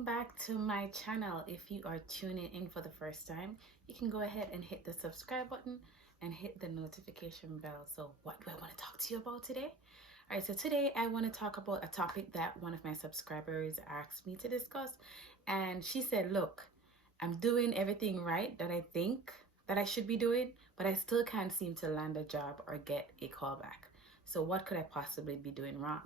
welcome back to my channel. If you are tuning in for the first time, you can go ahead and hit the subscribe button and hit the notification bell. So what do I want to talk to you about today? All right, so today I want to talk about a topic that one of my subscribers asked me to discuss, and she said, look, I'm doing everything right that I think that I should be doing, but I still can't seem to land a job or get a call back. So what could I possibly be doing wrong?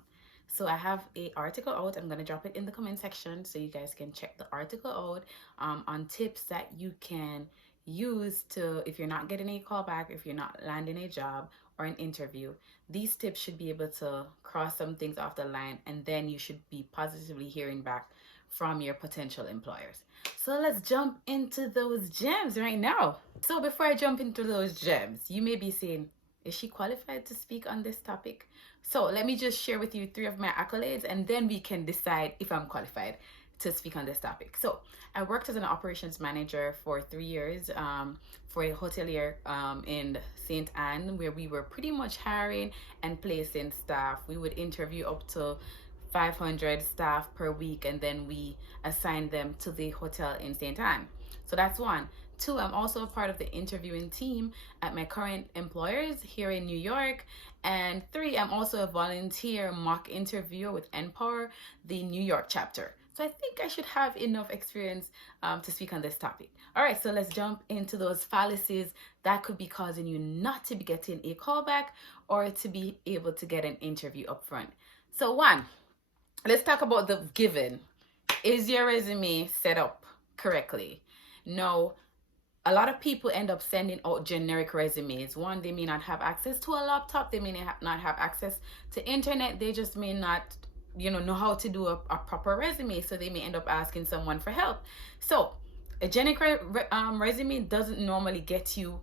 So I have a article out. I'm going to drop it in the comment section so you guys can check the article out on tips that you can use to, if you're not getting a call back, if you're not landing a job or an interview, these tips should be able to cross some things off the line, and then you should be positively hearing back from your potential employers. So let's jump into those gems right now. So before I jump into those gems, you may be saying, is she qualified to speak on this topic? So let me just share with you 3 of my accolades, and then we can decide if I'm qualified to speak on this topic. So I worked as an operations manager for 3 years for a hotelier in St. Anne, where we were pretty much hiring and placing staff. We would interview up to 500 staff per week, and then we assigned them to the hotel in St. Anne. So that's 1. 2, I'm also a part of the interviewing team at my current employers here in New York. And 3, I'm also a volunteer mock interviewer with NPower, the New York chapter. So I think I should have enough experience to speak on this topic. All right, so let's jump into those fallacies that could be causing you not to be getting a callback or to be able to get an interview up front. So 1, let's talk about the given. Is your resume set up correctly? No. A lot of people end up sending out generic resumes. 1, they may not have access to a laptop. They may not have access to internet. They just may not, know how to do a proper resume. So they may end up asking someone for help. So a generic resume doesn't normally get you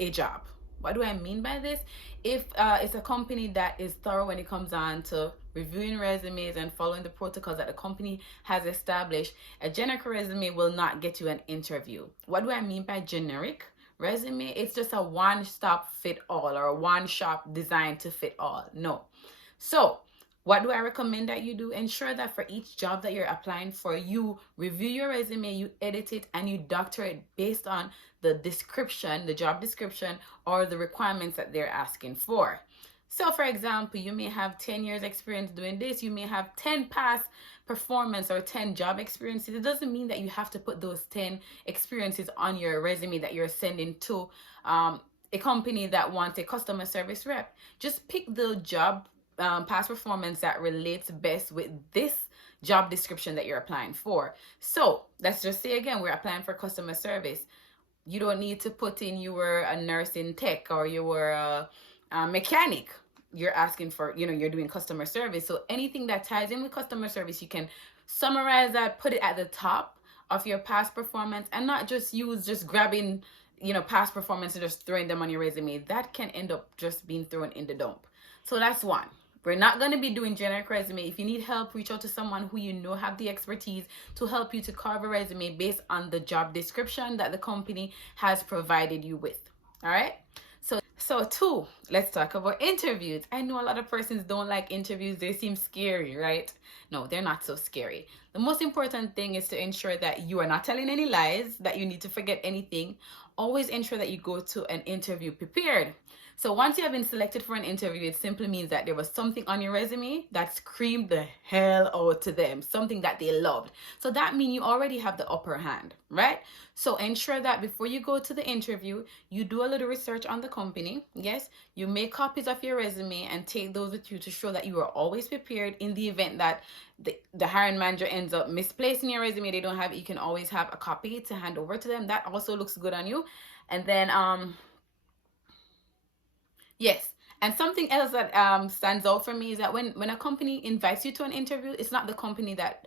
a job. What do I mean by this? If it's a company that is thorough when it comes on to reviewing resumes and following the protocols that the company has established, a generic resume will not get you an interview. What do I mean by generic resume? It's just a one-stop fit all, or a one-shop designed to fit all. No. So what do I recommend that you do? Ensure that for each job that you're applying for, you review your resume, you edit it, and you doctor it based on the description, the job description, or the requirements that they're asking for. So for example, you may have 10 years experience doing this. You may have 10 past performance or 10 job experiences. It doesn't mean that you have to put those 10 experiences on your resume that you're sending to a company that wants a customer service rep. Just pick the job past performance that relates best with this job description that you're applying for. So let's just say again, we're applying for customer service. You don't need to put in you were a nursing tech or you were a mechanic. You're asking for, you're doing customer service. So anything that ties in with customer service, you can summarize that, put it at the top of your past performance, and not just grabbing, past performance and just throwing them on your resume. That can end up just being thrown in the dump. So that's 1. We're not going to be doing generic resume. If you need help, reach out to someone who have the expertise to help you to carve a resume based on the job description that the company has provided you with. All right? So 2, let's talk about interviews. I know a lot of persons don't like interviews. They seem scary, right? No, they're not so scary. The most important thing is to ensure that you are not telling any lies, that you need to forget anything. Always ensure that you go to an interview prepared. So once you have been selected for an interview, it simply means that there was something on your resume that screamed the hell out to them, something that they loved. So that means you already have the upper hand, right? So ensure that before you go to the interview, you do a little research on the company. Yes, you make copies of your resume and take those with you to show that you are always prepared in the event that the hiring manager ends up misplacing your resume. They don't have it. You can always have a copy to hand over to them. That also looks good on you. And then yes. And something else that stands out for me is that when a company invites you to an interview, it's not the company that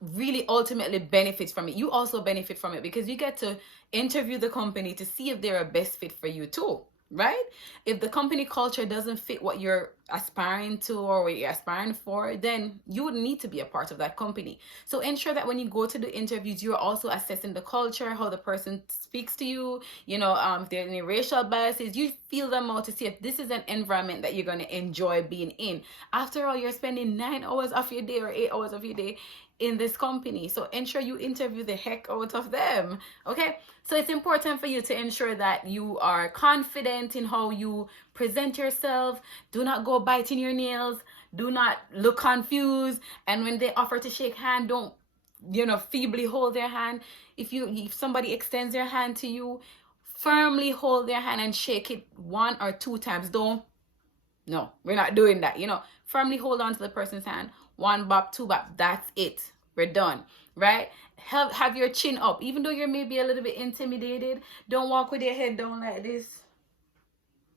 really ultimately benefits from it. You also benefit from it because you get to interview the company to see if they're a best fit for you too, right? If the company culture doesn't fit what you're aspiring to or what you're aspiring for, then you wouldn't need to be a part of that company. So ensure that when you go to the interviews, you're also assessing the culture, how the person speaks to you, if there are any racial biases, you feel them out to see if this is an environment that you're going to enjoy being in. After all, you're spending 9 hours of your day or 8 hours of your day in this company. So ensure you interview the heck out of them. Okay, so it's important for you to ensure that you are confident in how you present yourself. Do not go biting your nails. Do not look confused. And when they offer to shake hand, don't feebly hold their hand. If somebody extends their hand to you, firmly hold their hand and shake it 1 or 2 times. No, we're not doing that. Firmly hold on to the person's hand. 1 bop, 2 bop. That's it. We're done. Right? Have your chin up. Even though you're maybe a little bit intimidated, don't walk with your head down like this.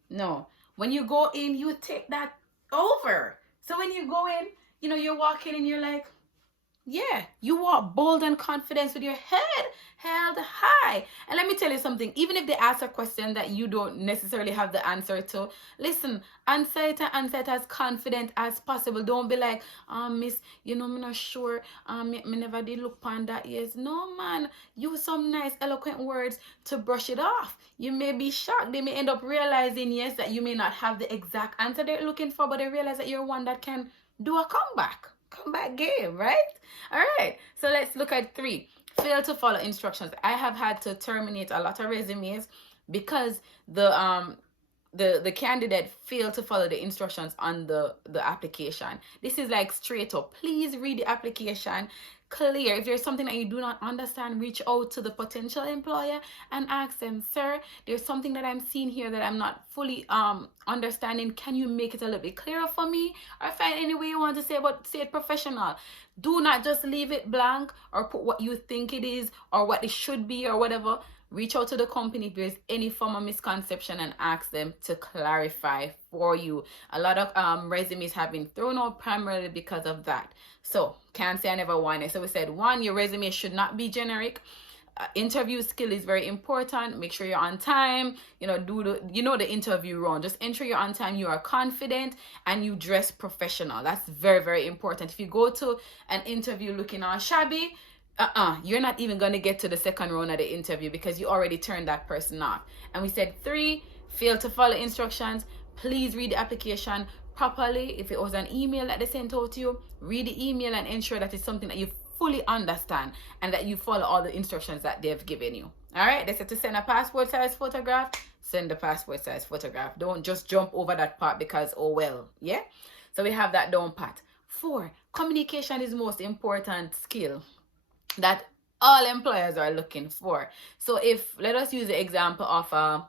No. When you go in, you take that over. So when you go in, you're walking and you're like, yeah, you walk bold and confident with your head held high. And let me tell you something, even if they ask a question that you don't necessarily have the answer to, listen, answer it as confident as possible. Don't be like, miss, I'm not sure, me never did look upon that. Yes, no, man, use some nice eloquent words to brush it off. You may be shocked. They may end up realizing, yes, that you may not have the exact answer they're looking for, but they realize that you're one that can do a comeback game, right? All right, so let's look at 3. Fail to follow instructions. I have had to terminate a lot of resumes because the candidate failed to follow the instructions on the application. This is like straight up. Please read the application clear. If there's something that you do not understand, reach out to the potential employer and ask them, sir, there's something that I'm seeing here that I'm not fully understanding. Can you make it a little bit clearer for me? Or find any way you want to say it professional. Do not just leave it blank or put what you think it is or what it should be or whatever. Reach out to the company if there's any form of misconception and ask them to clarify for you. A lot of resumes have been thrown out primarily because of that. So, can't say I never won it. So we said, 1, your resume should not be generic. Interview skill is very important. Make sure you're on time. Do the interview round. Just ensure you're on time. You are confident and you dress professional. That's very, very important. If you go to an interview looking all shabby, you're not even going to get to the second round of the interview because you already turned that person off. And we said 3, fail to follow instructions. Please read the application properly. If it was an email that they sent out to you, read the email and ensure that it's something that you fully understand and that you follow all the instructions that they've given you. All right, they said to send a passport size photograph. Send the passport size photograph. Don't just jump over that part because, oh well, yeah. So we have that down pat. 4, communication is the most important skill that all employers are looking for. So if, let us use the example of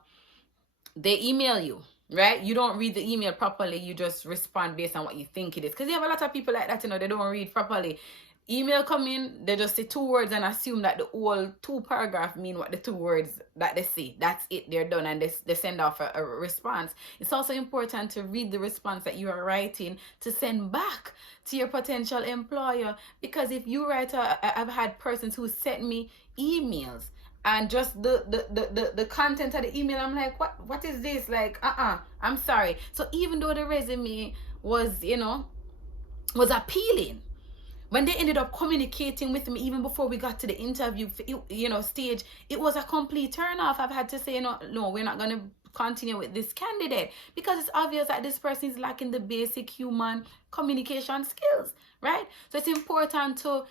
they email you, right? You don't read the email properly. You just respond based on what you think it is. Because you have a lot of people like that, they don't read properly. Email come in, they just say 2 words and assume that the whole 2 paragraph mean what the 2 words that they say. That's it, they're done, and they send off a response. It's also important to read the response that you are writing to send back to your potential employer. Because if you write, I've had persons who sent me emails and just the content of the email, I'm like, what is this? Like, I'm sorry. So even though the resume was, was appealing, when they ended up communicating with me, even before we got to the interview, stage, it was a complete turn off. I've had to say, no, we're not going to continue with this candidate because it's obvious that this person is lacking the basic human communication skills, right? So it's important to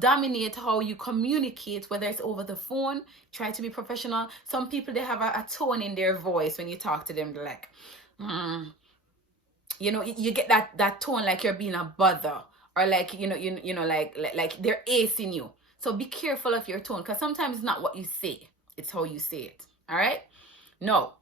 dominate how you communicate, whether it's over the phone. Try to be professional. Some people, they have a tone in their voice when you talk to them. They're like, you get that tone like you're being a bother. Or like, like they're acing you. So be careful of your tone because sometimes it's not what you say. It's how you say it. All right? No.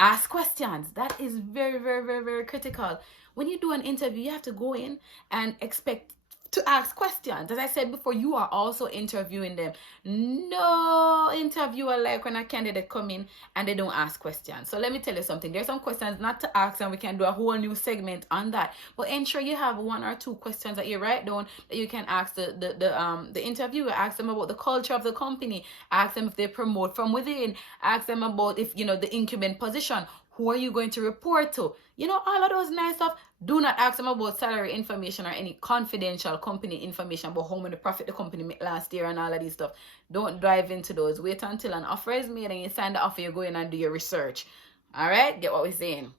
Ask questions. That is very, very, very, very critical. When you do an interview, you have to go in and expect to ask questions. As I said before, you are also interviewing them. No interviewer like when a candidate come in and they don't ask questions. So let me tell you something. There's some questions not to ask, and we can do a whole new segment on that. But ensure you have 1 or 2 questions that you write down that you can ask the interviewer. Ask them about the culture of the company. Ask them if they promote from within. Ask them about if the incumbent position. Who are you going to report to? All of those nice stuff. Do not ask them about salary information or any confidential company information about how many profit the company made last year and all of these stuff. Don't dive into those. Wait until an offer is made and you sign the offer, you go in and do your research. All right? Get what we're saying?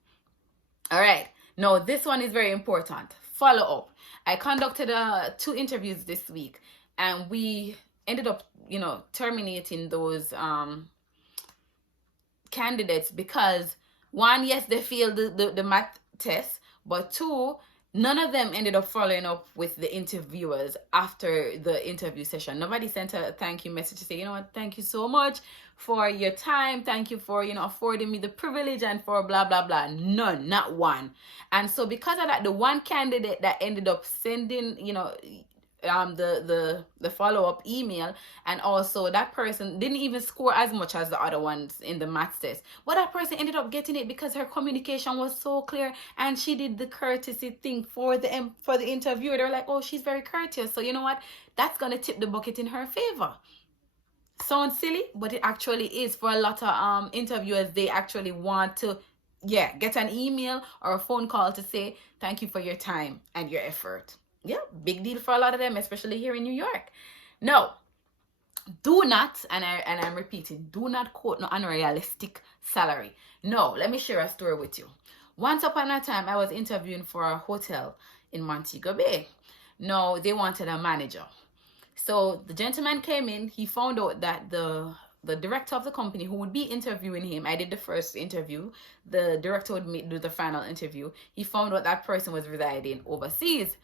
All right. Now, this one is very important. follow up. I conducted 2 interviews this week, and we ended up, terminating those candidates because, one, yes, they failed the math test, but 2, none of them ended up following up with the interviewers after the interview session. Nobody sent a thank you message to say, thank you so much for your time. Thank you for, affording me the privilege and for blah, blah, blah. None, not one. And so because of that, the one candidate that ended up sending, the follow-up email, and also that person didn't even score as much as the other ones in the maths test, but that person ended up getting it because her communication was so clear, and she did the courtesy thing for the interviewer. They're like, oh, she's very courteous, so you know what, that's gonna tip the bucket in her favor. Sounds silly, but it actually is. For a lot of interviewers, they actually want to get an email or a phone call to say thank you for your time and your effort. Yeah, big deal for a lot of them, especially here in New York. No, do not, and I'm repeating, do not quote no unrealistic salary. No, let me share a story with you. Once upon a time, I was interviewing for a hotel in Montego Bay. No, they wanted a manager. So the gentleman came in. He found out that the director of the company who would be interviewing him, I did the first interview, the director would do the final interview. He found out that person was residing overseas.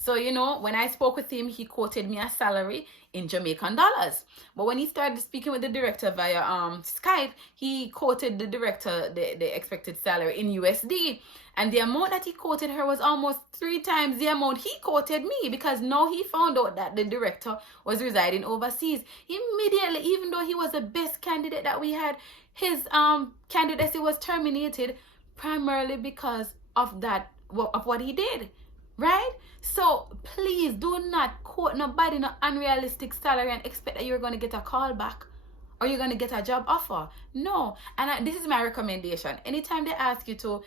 So, when I spoke with him, he quoted me a salary in Jamaican dollars. But when he started speaking with the director via Skype, he quoted the director the expected salary in USD. And the amount that he quoted her was almost 3 times the amount he quoted me, because now he found out that the director was residing overseas. Immediately, even though he was the best candidate that we had, his candidacy was terminated primarily because of that, of what he did. Right? So please do not quote nobody no unrealistic salary and expect that you're going to get a call back or you're going to get a job offer. No. And this is my recommendation. Anytime they ask you to,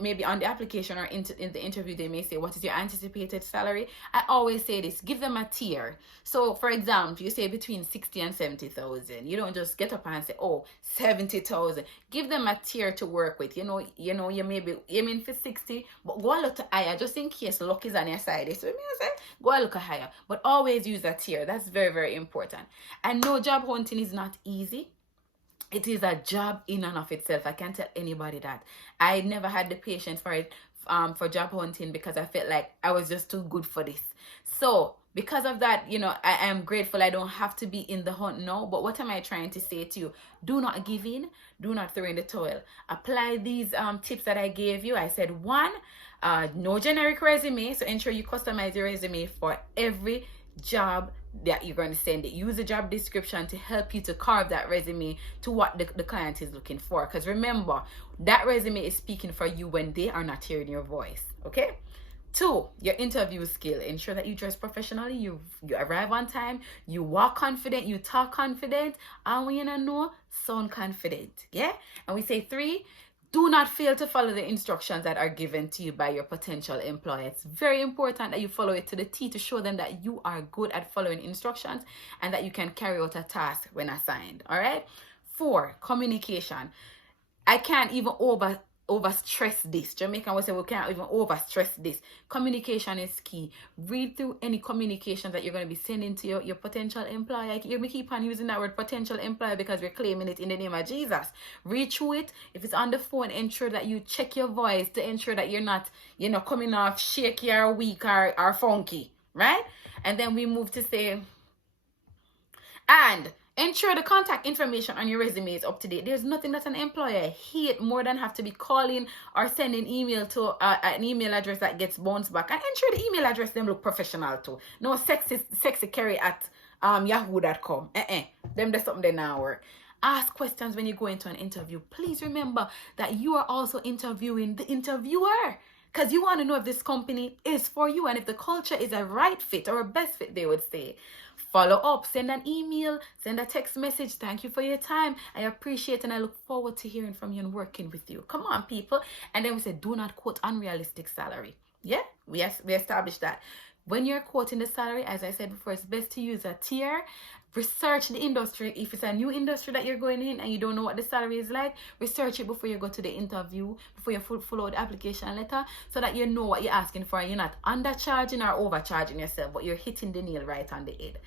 maybe on the application or in the interview, they may say, what is your anticipated salary? I always say this, give them a tier. So for example, you say between 60 and 70,000. You don't just get up and say, oh, 70,000. Give them a tier to work with. You may be aiming for 60, but go a little higher just in case luck is on your side. So I say, go a little higher, but always use a tier. That's very, very important. And no, job hunting is not easy. It is a job in and of itself. I can't tell anybody that. I never had the patience for it, for job hunting, because I felt like I was just too good for this. So because of that, I am grateful I don't have to be in the hunt now. But what am I trying to say to you? Do not give in. Do not throw in the towel. Apply these tips that I gave you. I said, 1, no generic resume. So ensure you customize your resume for every job that you're going to send it. Use the job description to help you to carve that resume to what the client is looking for. Because remember, that resume is speaking for you when they are not hearing your voice. Okay? 2, your interview skill. Ensure that you dress professionally, you arrive on time, you walk confident, you talk confident, and when you don't know, sound confident. Yeah? And we say 3, do not fail to follow the instructions that are given to you by your potential employer. It's very important that you follow it to the T to show them that you are good at following instructions and that you can carry out a task when assigned. All right? 4, communication. I can't even overstress this. Jamaican will say we can't even overstress this. Communication is key. Read through any communications that you're going to be sending to your potential employer. You may keep on using that word potential employer because we're claiming it in the name of Jesus. Read through it. If it's on the phone, ensure that you check your voice to ensure that you're not, coming off shaky or weak or funky. Right? And then we move to say, and ensure the contact information on your resume is up to date. There's nothing that an employer hate more than have to be calling or sending email to an email address that gets bounced back. And ensure the email address them look professional too. No sexy carry at yahoo.com. Them there's something they now work. Ask questions when you go into an interview. Please remember that you are also interviewing the interviewer, because you want to know if this company is for you and if the culture is a right fit or a best fit, they would say. Follow up, send an email, send a text message. Thank you for your time. I appreciate and I look forward to hearing from you and working with you. Come on, people. And then we said, do not quote unrealistic salary. Yeah, we established that. When you're quoting the salary, as I said before, it's best to use a tier. Research the industry. If it's a new industry that you're going in and you don't know what the salary is like, research it before you go to the interview, before you fill out the application letter, so that you know what you're asking for and you're not undercharging or overcharging yourself, but you're hitting the nail right on the head.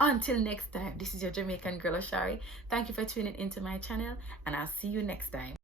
Until next time, this is your Jamaican girl Oshari. Thank you for tuning into my channel, and I'll see you next time.